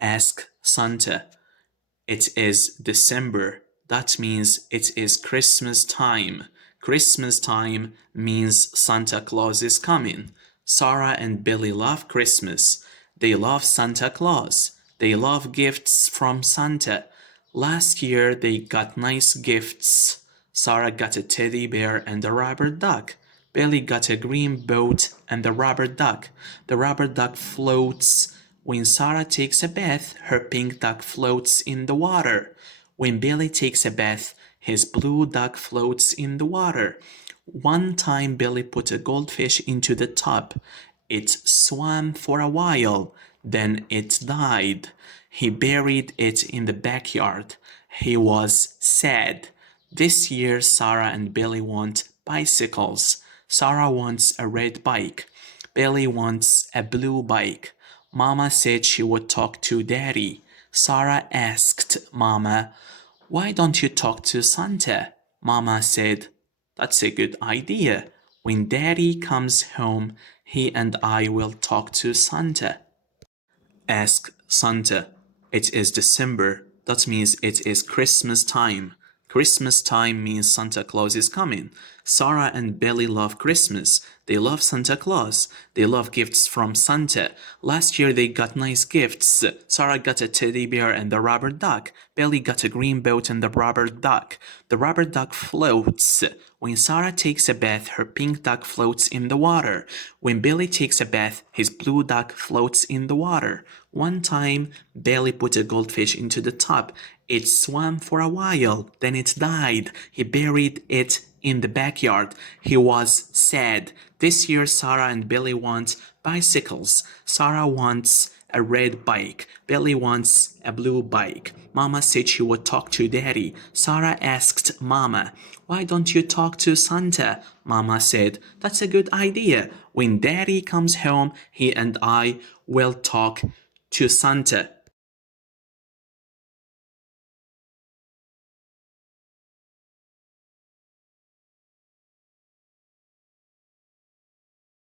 Ask Santa. It is December. That means it is Christmas time. Christmas time means Santa Claus is coming. Sarah and Billy love Christmas. They love Santa Claus. They love gifts from Santa. Last year they got nice gifts. Sarah got a teddy bear and a rubber duck. Billy got a green boat and a rubber duck. The rubber duck floats. When Sarah takes a bath, her pink duck floats in the water. When Billy takes a bath, his blue duck floats in the water. One time Billy put a goldfish into the tub. It swam for a while, then it died. He buried it in the backyard. He was sad. This year Sarah and Billy want bicycles. Sarah wants a red bike. Billy wants a blue bike. Mama said she would talk to Daddy. Sarah asked Mama, "Why don't you talk to Santa?" Mama said, "That's a good idea. When Daddy comes home, he and I will talk to Santa." Ask Santa. It is December. That means it is Christmas time. Christmas time means Santa Claus is coming. Sarah and Billy love Christmas. They love Santa Claus. They love gifts from Santa. Last year they got nice gifts. Sarah got a teddy bear and a rubber duck. Billy got a green boat and a rubber duck. The rubber duck floats. When Sarah takes a bath, her pink duck floats in the water. When Billy takes a bath, his blue duck floats in the water. One time, Billy put a goldfish into the tub. It swam for a while, then it died. He buried it in the backyard. He was sad. This year, Sarah and Billy want bicycles. Sarah wants a red bike. Billy wants a blue bike. Mama said she would talk to Daddy. Sarah asked Mama, "Why don't you talk to Santa?" Mama said, "That's a good idea. When Daddy comes home, he and I will talk to Santa."